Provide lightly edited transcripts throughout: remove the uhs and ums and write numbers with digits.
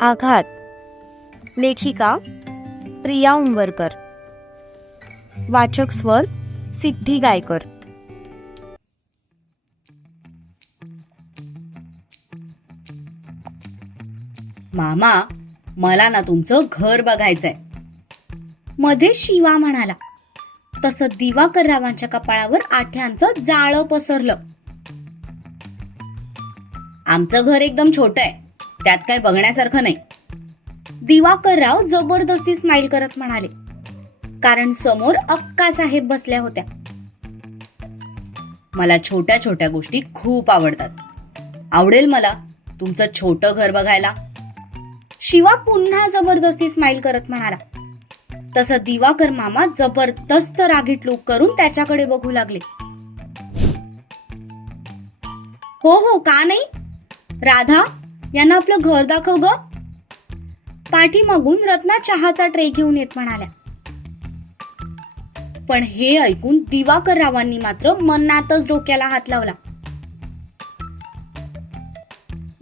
आघात. लेखिका प्रिया उंबरकर. वाचक स्वर सिद्धी गायकर. मामा, मला ना तुमचं घर बघायचंय, मध्ये शिवा म्हणाला. तसं दिवाकररावांच्या कपाळावर आठ्यांचं जाळं पसरलं. आमचं घर एकदम छोटं आहे, त्यात काय बघण्यासारखं नाही, दिवाकरराव जबरदस्ती स्माईल करत म्हणाले. कारण समोर अक्का साहेब बसल्या होत्या. मला छोट्या छोट्या गोष्टी खूप आवडतात. आवडेल मला तुमचं छोटं घर बघायला. शिवा पुन्हा जबरदस्ती स्माईल करत म्हणाला. तसं दिवाकर मामा जबरदस्त रागीट लूक करून त्याच्याकडे बघू लागले. हो हो, का नाही. राधा, यांना आपलं घर दाखव ग. पाठीमागून रत्ना चहाचा ट्रे घेऊन येत म्हणाल्या. पण हे ऐकून दिवाकर रावांनी मात्र मनातच डोक्याला हात लावला.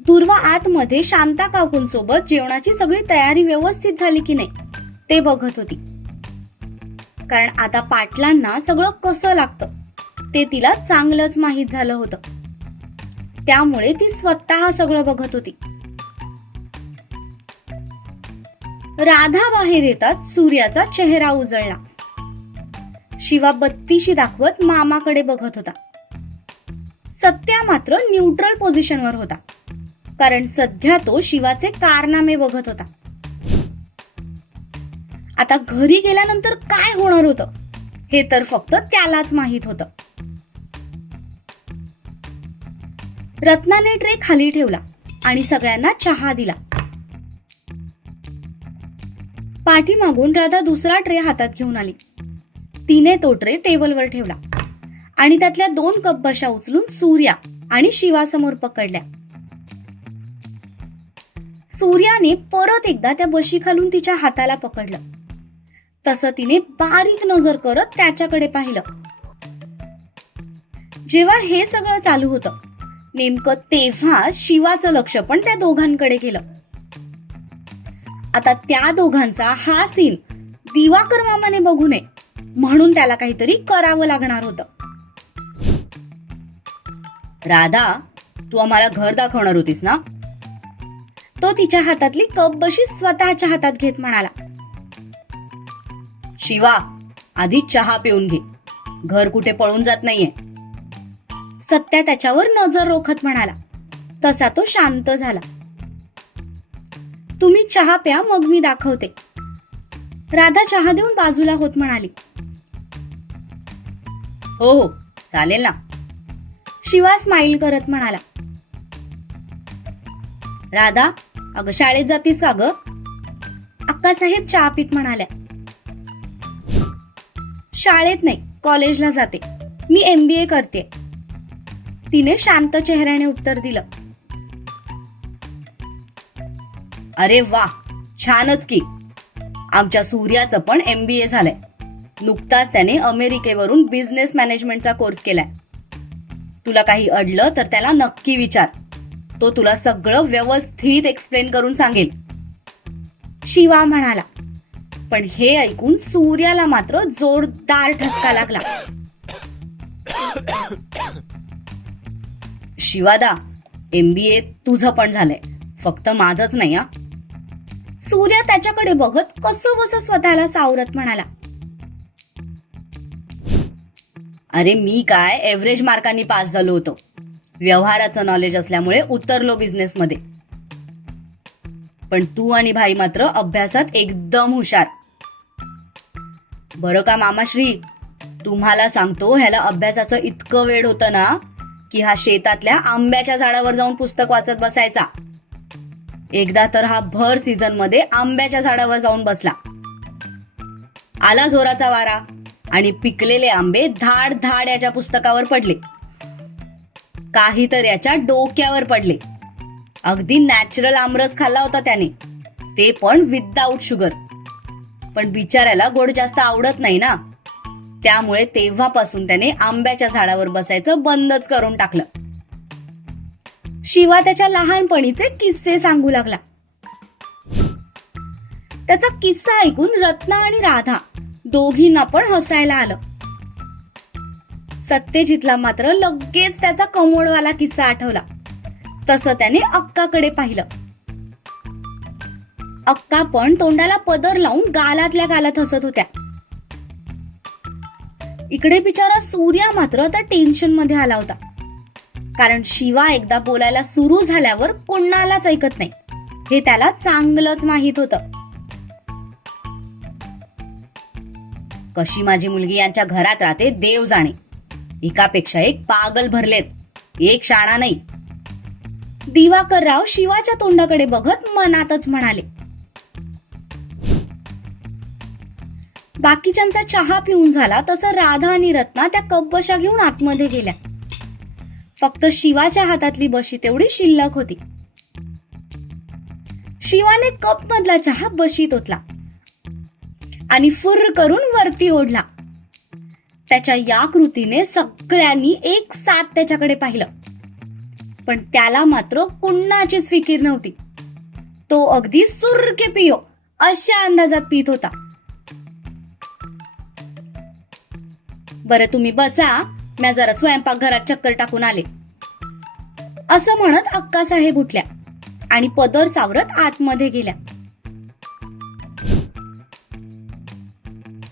दुर्वा आतमध्ये शांता काकूंसोबत जेवणाची सगळी तयारी व्यवस्थित झाली की नाही ते बघत होती. कारण आता पाटलांना सगळं कसं लागतं ते तिला चांगलंच माहीत झालं होतं. त्यामुळे ती स्वतः सगळं बघत होती. राधा बाहेर येतात सूर्याचा चेहरा उजळला. शिवा बत्तीशी दाखवत मामाकडे बघत होता. सत्या मात्र न्यूट्रल पोझिशनवर होता, कारण सध्या तो शिवाचे कारनामे बघत होता. आता घरी गेल्यानंतर काय होणार होतं हे तर फक्त त्यालाच माहित होतं. रत्नाने ट्रे खाली ठेवला आणि सगळ्यांना चहा दिला. पाठीमागून राधा दुसरा ट्रे हातात घेऊन आली. तिने तो ट्रे टेबलवर ठेवला आणि त्यातल्या 2 कप बशा उचलून सूर्या आणि शिवासमोर पकडल्या. सूर्याने परत एकदा त्या बशी खालून तिच्या हाताला पकडलं. तसं तिने बारीक नजर करत त्याच्याकडे पाहिलं. जेव्हा हे सगळं चालू होतं नेमकं तेव्हा शिवाचं लक्ष पण त्या दोघांकडे गेलं. आता त्या दोघांचा हा सीन दिवाकर मामाने बघू नये म्हणून त्याला काहीतरी करावं लागणार होतं. राधा, तू आम्हाला घर दाखवणार होतीस ना. तो तिच्या हातातली कप बशी स्वतःच्या हातात घेत म्हणाला. शिवा, आधी चहा पिऊन घे, घर कुठे पळून जात नाहीये. सत्या त्याच्यावर नजर रोखत म्हणाला. तसा तो शांत झाला. तुम्ही चहा प्या, मग मी दाखवते. राधा चहा देऊन बाजूला होत म्हणाली. हो हो, चालेल ना. शिवा स्माईल करत म्हणाला. राधा, अगं शाळेत जातीस का ग. अक्कासाहेब चहा पीत म्हणाल्या. शाळेत नाही, कॉलेजला जाते. मी MBA करते. तिने शांत चेहऱ्याने उत्तर दिलं. अरे वा, छानच की. आमच्या सूर्याचं पण MBA झालंय. नुकताच त्याने अमेरिकेवरून बिझनेस मॅनेजमेंटचा कोर्स केलाय. तुला काही अडलं तर त्याला नक्की विचार, तो तुला सगळं व्यवस्थित एक्सप्लेन करून सांगेल. शिवा म्हणाला. पण हे ऐकून सूर्याला मात्र जोरदार ठसका लागला. शिवादा, MBA तुझं पण झालंय, फक्त माझंच नाही हा. सूर्या त्याच्याकडे बघत कसं बस स्वतःला सावरत म्हणाला. अरे मी काय एव्हरेज मार्कांनी पास झालो होतो. व्यवहाराचं नॉलेज असल्यामुळे उतरलो बिझनेसमध्ये. पण तू आणि भाई मात्र अभ्यासात एकदम हुशार. बरं का मामाश्री, तुम्हाला सांगतो, ह्याला अभ्यासाचं इतकं वेड होतं ना की हा शेतातल्या आंब्याच्या झाडावर जाऊन पुस्तक वाचत बसायचा. एकदा तर हा भर सीझन मध्ये आंब्याच्या झाडावर जाऊन बसला. आला जोराचा वारा आणि पिकलेले आंबे धाड धाड याच्या पुस्तकावर पडले. काही तर याच्या डोक्यावर पडले. अगदी नॅचरल आमरस खाल्ला होता त्याने, ते पण विदाऊट शुगर. पण बिचाऱ्याला गोड जास्त आवडत नाही ना, त्यामुळे तेव्हापासून त्याने आंब्याच्या झाडावर बसायचं बंदच करून टाकलं. शिवा त्याच्या लहानपणीचे किस्से सांगू लागला. त्याचा किस्सा ऐकून रत्ना आणि राधा दोघींना पण हसायला आलं. सत्यजितला मात्र लगेच त्याचा कमोडवाला किस्सा आठवला. तसं त्याने अक्काकडे पाहिलं. अक्का पण तोंडाला पदर लावून गालातल्या गालात हसत होत्या. इकडे बिचारा सूर्या मात्र आता टेन्शन मध्ये आला होता. कारण शिवा एकदा बोलायला सुरू झाल्यावर कोणालाच ऐकत नाही हे त्याला चांगलंच माहित होतं. कशी माझी मुलगी यांच्या घरात राहते देव जाणे. एकापेक्षा एक पागल भरलेत, एक शाणा नाही. दिवाकरराव शिवाच्या तोंडाकडे बघत मनातच म्हणाले. बाकीच्यांचा चहा पिऊन झाला तसं राधा आणि रत्ना त्या कप बशा घेऊन आतमध्ये गेल्या. फक्त शिवाच्या हातातली बशी तेवढी शिल्लक होती. शिवाने कप मधला चहा बशीत ओतला आणि फुर्र करून वरती ओढला. त्याच्या या कृतीने सगळ्यांनी एक साथ त्याच्याकडे पाहिलं. पण त्याला मात्र कुणाचीच फिकीर नव्हती. तो अगदी सुर्के पियो अशा अंदाजात पित होता. बरं तुम्ही बसा, मी जरा स्वयंपाकघरात चक्कर टाकून आले, असं म्हणत अक्कासाहेब उठल्या आणि पदर सावरत आतमध्ये गेल्या.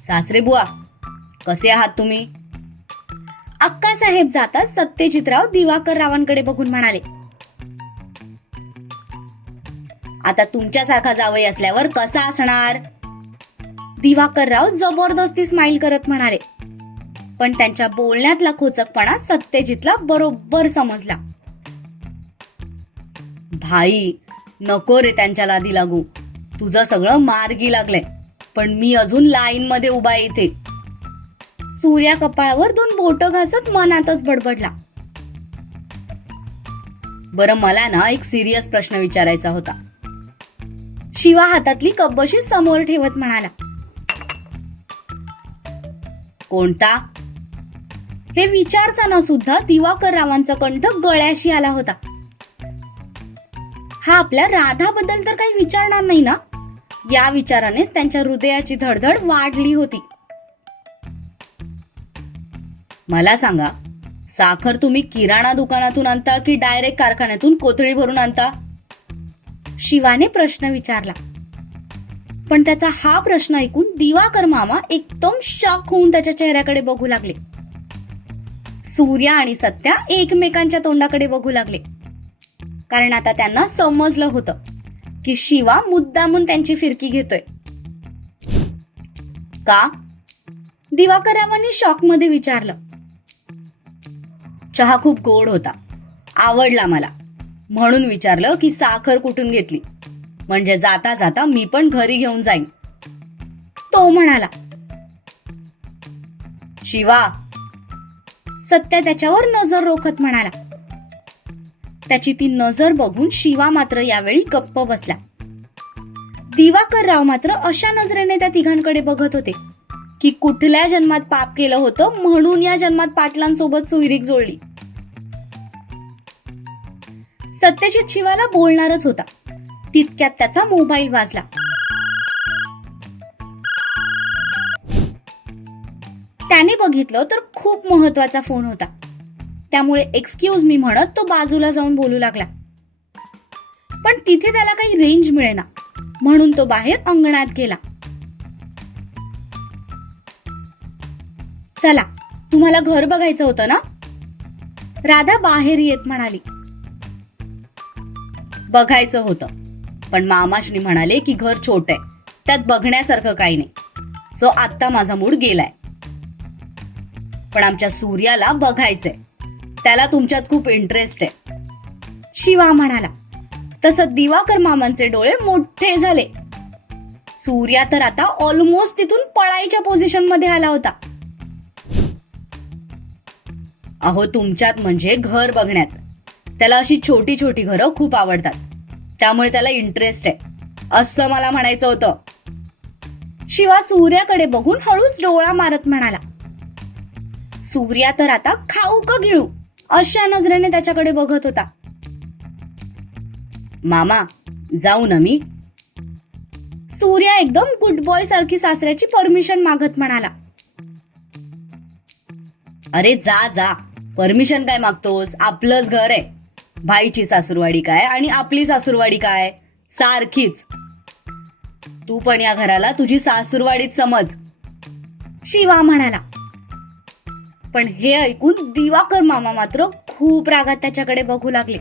सासरे बुवा, कसे आहात तुम्ही? अक्कासाहेब जाताच सत्यजितराव दिवाकररावांकडे बघून म्हणाले. आता तुमच्यासारखा जावई असल्यावर कसा असणार? दिवाकरराव जबरदस्ती स्माईल करत म्हणाले. पण त्यांच्या बोलण्यातला खोचकपणा सत्यजितला बरोबर समजला. भाई, नको रे त्यांच्या लादी लागू. तुझं सगळं मार्गी लागलंय, पण मी अजून लाईन मध्ये उभा आहे इथे. सूर्या कपाळावर 2 बोटं घासत मनातच बडबडला. बरं मला ना एक सिरियस प्रश्न विचारायचा होता. शिवा हातातली कपबशी समोर ठेवत म्हणाला. कोणता? हे विचारताना सुद्धा दिवाकररावांचा कंठ गळ्याशी आला होता. हा आपल्या राधाबद्दल तर काही विचारणार नाही ना? या विचारानेच त्यांच्या हृदयाची धडधड वाढली होती. मला सांगा, साखर तुम्ही किराणा दुकानातून आणता की डायरेक्ट कारखान्यातून कोथळी भरून आणता? शिवाने प्रश्न विचारला. पण त्याचा हा प्रश्न ऐकून दिवाकर मामा एकदम शॉक होऊन त्याच्या चेहऱ्याकडे बघू लागले. सूर्या आणि सत्या एकमेकांच्या तोंडाकडे बघू लागले. कारण आता त्यांना समजलं होतं की शिवा मुद्दामून त्यांची फिरकी घेतोय. का? दिवाकररावांनी शॉक मध्ये विचारलं. चहा खूप गोड होता, आवडला मला, म्हणून विचारलं की साखर कुठून घेतली, म्हणजे जाता जाता मी पण घरी घेऊन जाईन, तो म्हणाला. शिवा, सत्या त्याच्यावर नजर रोखत म्हणाला. त्याची ती नजर बघून शिवा मात्र यावेळी गप्प बसला. दिवाकरराव मात्र अशा नजरेने त्या तिघांकडे बघत होते की कुठल्या जन्मात पाप केलं होतं म्हणून या जन्मात पाटलांसोबत सोयरीक जोडली. सत्यजित शिवाला बोलणारच होता, तितक्यात त्याचा मोबाईल वाजला. त्याने बघितलं तर खूप महत्वाचा फोन होता. त्यामुळे एक्सक्यूज मी म्हणत तो बाजूला जाऊन बोलू लागला. पण तिथे त्याला काही रेंज मिळेना, म्हणून तो बाहेर अंगणात गेला. चला, तुम्हाला घर बघायचं होतं ना? राधा बाहेर येत म्हणाली. बघायचं होतं, पण मामाश्री म्हणाले की घर छोट आहे, त्यात बघण्यासारखं काही नाही, सो आत्ता माझा मूड गेलाय. पण आमच्या सूर्याला बघायचंय, त्याला तुमच्यात खूप इंटरेस्ट आहे, शिवा म्हणाला. तसं दिवाकर मामांचे डोळे मोठे झाले. सूर्या तर आता ऑलमोस्ट तिथून पळायच्या पोझिशन मध्ये आला होता. अहो, तुमच्यात म्हणजे घर बघण्यात, त्याला अशी छोटी छोटी घरं खूप आवडतात, त्यामुळे त्याला इंटरेस्ट आहे, असं मला म्हणायचं होतं. शिवा सूर्याकडे बघून हळूच डोळा मारत म्हणाला. सूर्या तर आता खाऊ का गिळू अशा नजरेने त्याच्याकडे बघत होता. मामा, जाऊ ना मी? सूर्या एकदम गुड बॉय सारखी सासऱ्याची परमिशन मागत म्हणाला, अरे जा जा, परमिशन काय मागतोस, आपलंच घर आहे. भाईची सासूरवाडी काय आणि आपली सासूरवाडी काय, सारखीच. तू पण या घराला तुझी सासूरवाडीच समज, शिवा म्हणाला. पण हे ऐकून दिवाकर मामा मात्र खूप रागात त्याच्याकडे बघू लागले.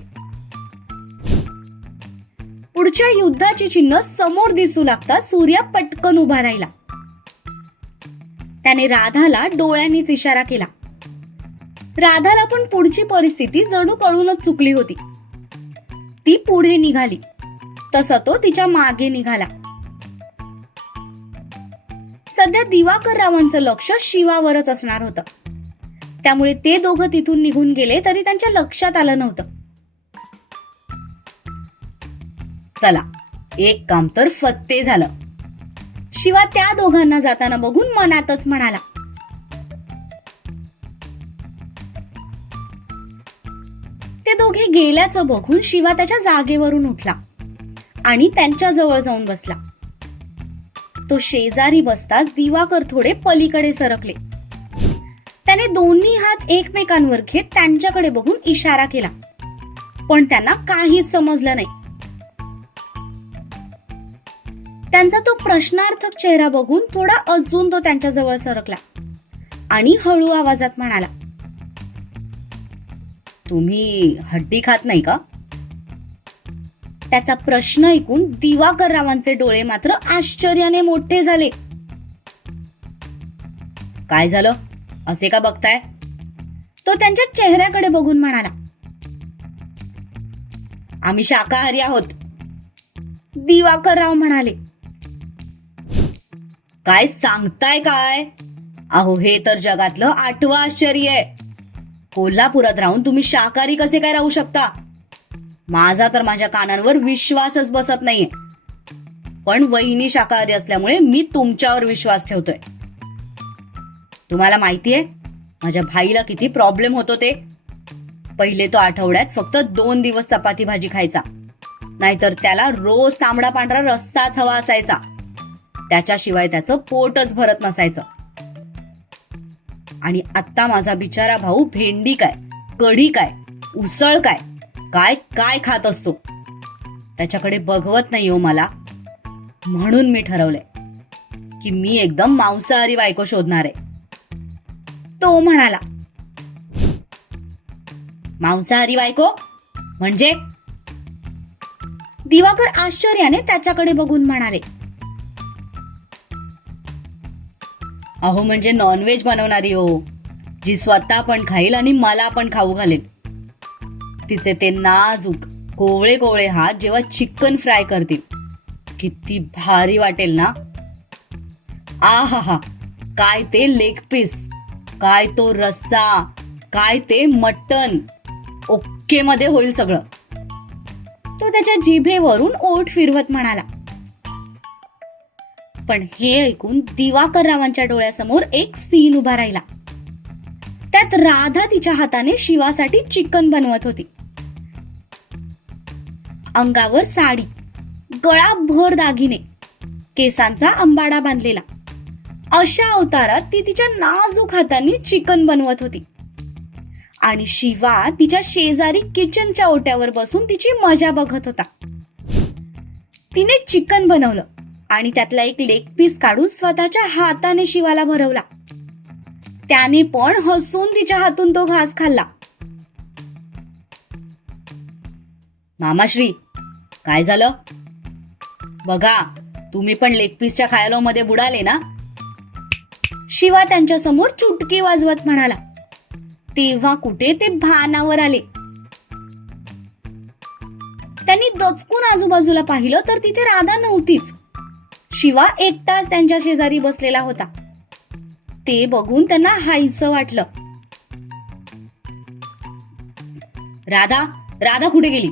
पुढच्या युद्धाची चिन्ह समोर दिसू लागता सूर्या पटकन उभा राहिला. त्याने राधाला डोळ्यांनीच इशारा केला. राधाला पण पुढची परिस्थिती जणू कळूनच चुकली होती. ती पुढे निघाली तसा तो तिच्या मागे निघाला. सध्या दिवाकर रावांचं लक्ष शिवावरच असणार होतं. त्यामुळे ते दोघं तिथून निघून गेले तरी त्यांच्या लक्षात आलं नव्हतं. चला, एक काम तर फत्ते झालं. शिवा त्या दोघांना जाताना बघून मनातच म्हणाला, ते दोघे गेल्याचं बघून शिवा त्याच्या जागेवरून उठला आणि त्यांच्या जवळ जाऊन बसला. तो शेजारी बसताच दिवाकर थोडे पलीकडे सरकले. त्याने दोन्ही हात एकमेकांवर घेत त्यांच्याकडे बघून इशारा केला, पण त्यांना काहीच समजलं नाही. त्यांचा तो प्रश्नार्थक चेहरा बघून थोडा अजून तो त्यांच्या जवळ सरकला आणि हळू आवाजात म्हणाला, तुम्ही हड्डी खात नाही का? त्याचा प्रश्न ऐकून दिवाकर रावांचे डोळे मात्र आश्चर्याने मोठे झाले. काय झालं, असे का बघताय? तो त्यांच्या चेहऱ्याकडे बघून म्हणाला, आम्ही शाकाहारी आहोत. दिवाकर राव म्हणाले, काय सांगताय काय? अहो, हे तर जगातलं 8वं आश्चर्य आहे. कोल्हापुरात राहून तुम्ही शाकाहारी कसे काय राहू शकता? माझा तर माझ्या कानांवर विश्वासच बसत नाहीये. पण वहिनी शाकाहारी असल्यामुळे मी तुमच्यावर विश्वास ठेवतोय. तुम्हाला माहितीये माझ्या भाईला किती प्रॉब्लेम होतो ते? पहिले तो आठवड्यात फक्त 2 दिवस चपाती भाजी खायचा, नाहीतर त्याला रोज तांबडा पांढरा रस्साच हवा असायचा. त्याच्याशिवाय त्याचं पोटच भरत नसायचं. आणि आता माझा बिचारा भाऊ भेंडी काय, कढी काय, उसळ काय काय काय खात असतो. त्याच्याकडे बघवत नाही हो मला. म्हणून मी ठरवलंय की मी एकदम मांसाहारी बायको शोधणार आहे. तो म्हणाला, मांसाहारी बायको म्हणजे? दिवाकर आश्चर्याने त्याच्याकडे बघून म्हणाले, अहो म्हणजे नॉनव्हेज बनवणारी हो, जी स्वतः पण खाईल आणि मला पण खाऊ घालेल. तिचे ते नाजूक कोवळे कोवळे हात जेव्हा चिकन फ्राय करतील, किती भारी वाटेल ना. आहा, काय ते लेग पीस, काय तो रस्सा, काय ते मटन, ओके मध्ये होईल सगळं. तो त्याच्या जिभेवरून ओठ फिरवत म्हणाला. पण हे ऐकून दिवाकर रावांच्या डोळ्यासमोर एक सीन उभा राहिला. त्यात राधा तिच्या हाताने शिवासाठी चिकन बनवत होती. अंगावर साडी, गळाभर दागिने, केसांचा अंबाडा बांधलेला, अशा अवतारात ती तिच्या नाजूक हातांनी चिकन बनवत होती. आणि शिवा तिच्या शेजारी किचनच्या ओट्यावर बसून तिची मजा बघत होता. तिने चिकन बनवलं आणि त्यातला एक लेग पीस काढून स्वतःच्या हाताने शिवाला भरवला. त्याने पण हसून तिच्या हातून तो घास खाल्ला. मामाश्री, काय झालं? बघा, तुम्ही पण लेग पीसच्या खायलोमध्ये बुडाले ना? शिवा त्यांच्या समोर चुटकी वाजवत म्हणाला. तेव्हा कुठे ते भानावर आले. त्यांनी दचकून आजूबाजूला पाहिलं तर तिथे राधा नव्हतीच. शिवा एकटाच त्यांच्या शेजारी बसलेला होता. ते बघून त्यांना हायसं वाटलं. राधा, राधा कुठे गेली?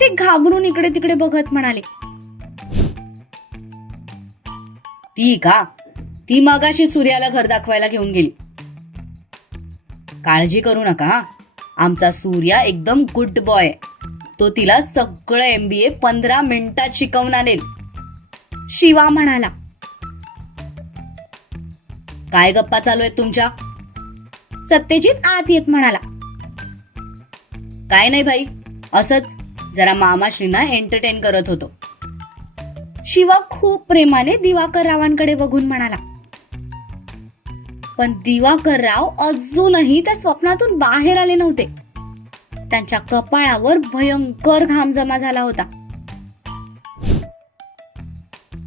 ते घाबरून इकडे तिकडे बघत म्हणाले. ती का? ती मगाशी सूर्याला घर दाखवायला घेऊन गेली. काळजी करू नका, आमचा सूर्या एकदम गुड बॉय. तो तिला सगळं MBA 15 मिनिटात शिकवून आणेल. शिवा म्हणाला. काय गप्पा चालू आहेत तुमच्या? सत्यजित आत येत म्हणाला. काय नाही भाई, असंच जरा मामाश्रींना एंटरटेन करत होतो. शिवा खूप प्रेमाने दिवाकर रावांकडे बघून म्हणाला. पण दिवाकर राव अजूनही त्या स्वप्नातून बाहेर आले नव्हते. त्यांच्या कपाळावर भयंकर घाम जमा झाला होता.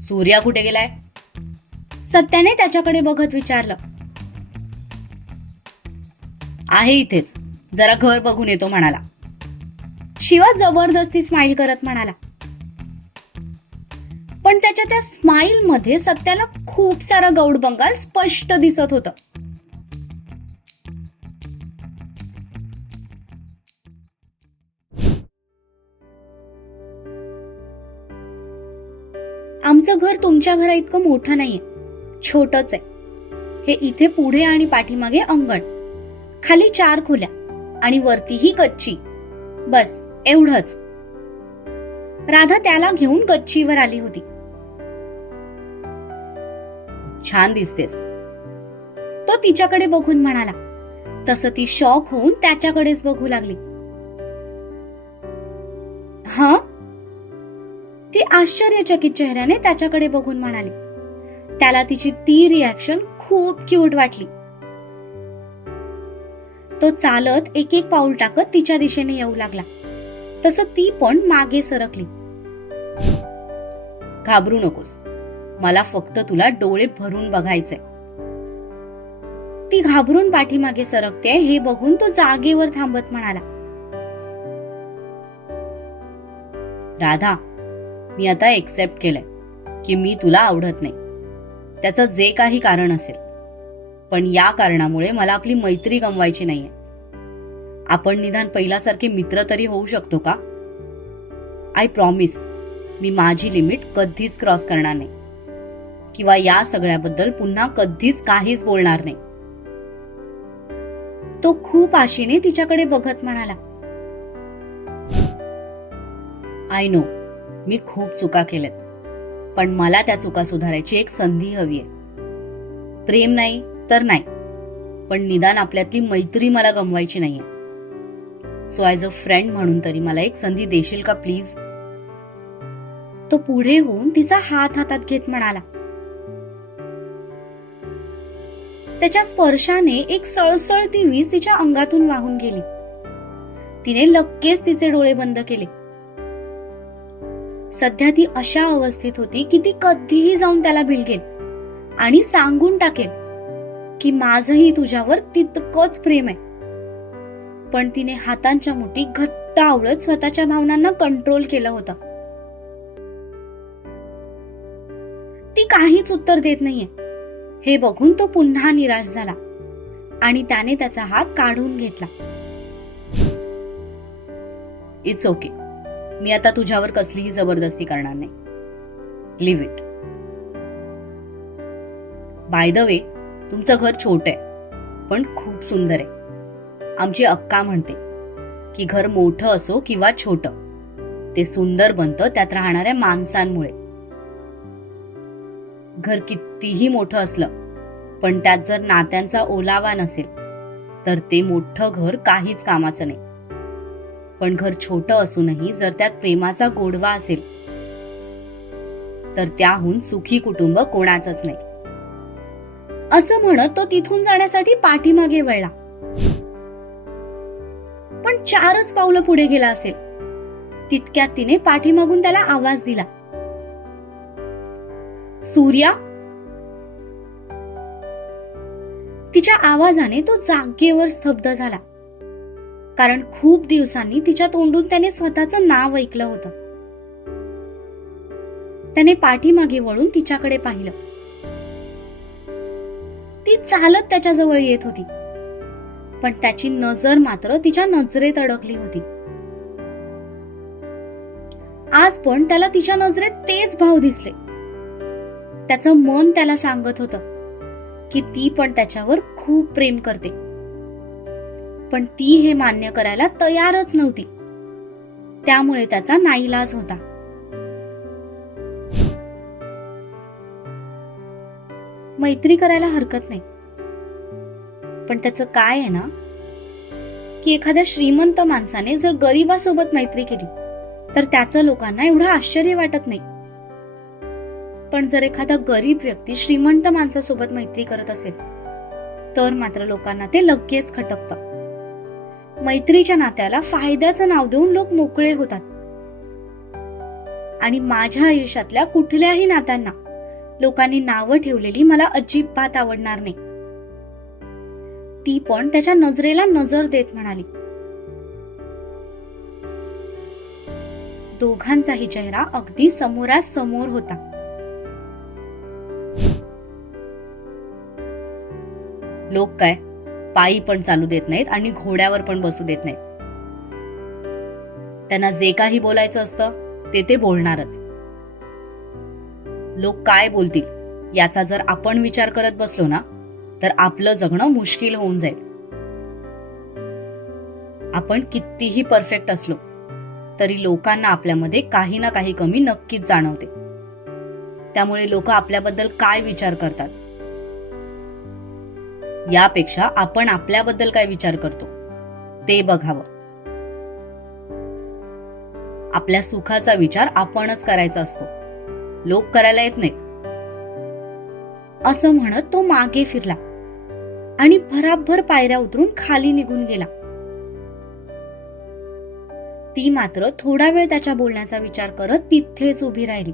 सूर्या कुठे गेलाय? सत्याने त्याच्याकडे बघत विचारलं. आहे इथेच, जरा घर बघून येतो म्हणाला. शिवा जबरदस्ती स्माइल करत म्हणाला. पण त्याच्या त्या स्माइल मध्ये सत्याला खूप सारं गौड बंगाल स्पष्ट दिसत होतं. आमचं घर तुमच्या घरा इतकं मोठं नाहीये, छोटच आहे. हे इथे पुढे आणि पाठीमागे अंगण, खाली 4 खोल्या आणि वरतीही गच्ची, बस एवढंच. राधा त्याला घेऊन गच्चीवर आली होती. छान दिसतेस, तो तिच्याकडे बघून म्हणाला. तसं ती शॉक होऊन त्याच्याकडेच बघू लागली. हा, ती आश्चर्यचकित चेहऱ्याने त्याच्याकडे बघून म्हणाली. त्याला तिची ती रिॲक्शन खूप क्यूट वाटली. तो चालत एक एक पाऊल टाकत तिच्या दिशेने येऊ लागला. तसं ती पण मागे सरकली. घाबरू नकोस, मला फक्त तुला डोळे भरून बघायचंय. ती घाबरून पाठीमागे सरकते हे बघून तो जागेवर थांबत म्हणाला. राधा, मी आता एक्सेप्ट केलंय की मी तुला आवडत नाही. त्याचं जे काही कारण असेल, पण या कारणामुळे मला आपली मैत्री गमवायची नाहीये. आपण निदान पहिल्यासारखे मित्र तरी होऊ शकतो का? आय प्रॉमिस, मी माझी लिमिट कधीच क्रॉस करणार नाही किंवा या सगळ्याबद्दल पुन्हा कधीच काहीच बोलणार नाही. तो खूप आशेने तिच्याकडे बघत म्हणाला. आय नो, मी खूप चुका केल्यात, पण मला त्या चुका सुधारायची एक संधी हवी आहे. प्रेम नाही तर नाही, पण निदान आपल्यातली मैत्री मला गमवायची नाहीये. सो ॲज अ फ्रेंड म्हणून तरी मला एक संधी देशील का प्लीज? तो पुढे होऊन तिचा हात हातात घेत म्हणाला. त्याच्या स्पर्शाने एक सळसळती वीज तिच्या अंगातून वाहून गेली. तिने लगेच तिचे डोळे बंद केले. सध्या ती अशा अवस्थेत होती की ती कधीही जाऊन त्याला भिलकेल आणि सांगून टाकेल की माझंही तुझ्यावर तितकंच प्रेम आहे. पण तिने हातांच्या मुठी घट्ट आवळत स्वतःच्या भावनांना कंट्रोल केलं होतं. ती काहीच उत्तर देत नाहीये हे बघून तो पुन्हा निराश झाला आणि त्याने त्याचा हात काढून घेतला. इट्स ओके, मी आता तुझ्यावर कसलीही जबरदस्ती करणार नाही. Leave it. By the way, तुमचं घर छोटं आहे पण खूप सुंदर आहे. आमची अक्का म्हणते की घर मोठं असो किंवा छोटं, ते सुंदर बनतं त्यात राहणाऱ्या माणसांमुळे. घर कितीही मोठं असलं पण त्यात जर नात्यांचा ओलावा नसेल तर ते मोठं घर काहीच कामाचं नाही. पण घर छोटं असूनही जर त्यात प्रेमाचा गोडवा असेल तर त्याहून सुखी कुटुंब कोणाचंच नाही. असं म्हणत तो तिथून जाण्यासाठी पाठीमागे वळला. पण 4च पावलं पुढे गेला असेल तितक्यात तिने पाठीमागून त्याला आवाज दिला. सूर्या. तिच्या आवाजाने तो जागेवर स्तब्ध झाला, कारण खूप दिवसांनी तिच्या तोंडून त्याने स्वतःचं नाव ऐकलं होतं. त्याने पाठीमागे वळून तिच्याकडे पाहिलं. ती चालत त्याच्याजवळ येत होती, पण त्याची नजर मात्र तिच्या नजरेत अडकली होती. आज पण त्याला तिच्या नजरेत तेच भाव दिसले. त्याचं मन त्याला सांगत होतं की ती पण त्याच्यावर खूप प्रेम करते, पण ती हे मान्य करायला तयारच नव्हती. त्यामुळे त्याचा नाईलाज होता. मैत्री करायला हरकत नाही. पण त्याचं काय आहे ना, की एखाद्या श्रीमंत माणसाने जर गरिबासोबत मैत्री केली तर त्याचं लोकांना एवढं आश्चर्य वाटत नाही. पण जर एखादा गरीब व्यक्ती श्रीमंत माणसासोबत मैत्री करत असेल तर मात्र लोकांना ते लगेच खटकतं. मैत्रीच्या नात्याला फायद्याचं नाव देऊन लोक मोकळे होतात. आणि माझ्या आयुष्यातल्या कुठल्याही नात्यांना लोकांनी नावं ठेवलेली मला अजिबात आवडणार नाही. ती पण त्याच्या नजरेला नजर देत म्हणाली. दोघांचाही चेहरा अगदी समोरासमोर होता. लोक काय पायी पण चालू देत नाहीत आणि घोड्यावर पण बसू देत नाहीत. त्यांना जे काही बोलायचं असतं ते बोलणारच. लोक काय बोलतील याचा जर आपण विचार करत बसलो ना तर आपलं जगणं मुश्किल होऊन जाईल. आपण कितीही परफेक्ट असलो तरी लोकांना आपल्यामध्ये काही ना काही कमी नक्कीच जाणवते. त्यामुळे लोक आपल्याबद्दल काय विचार करतात यापेक्षा आपण आपल्याबद्दल काय विचार करतो ते बघावं. आपल्या सुखाचा विचार आपणच करायचा असतो, लोक करायला येत नाहीत. असं म्हणत तो मागे फिरला आणि भराभर पायऱ्या उतरून खाली निघून गेला. ती मात्र थोडा वेळ त्याच्या बोलण्याचा विचार करत तिथेच उभी राहिली.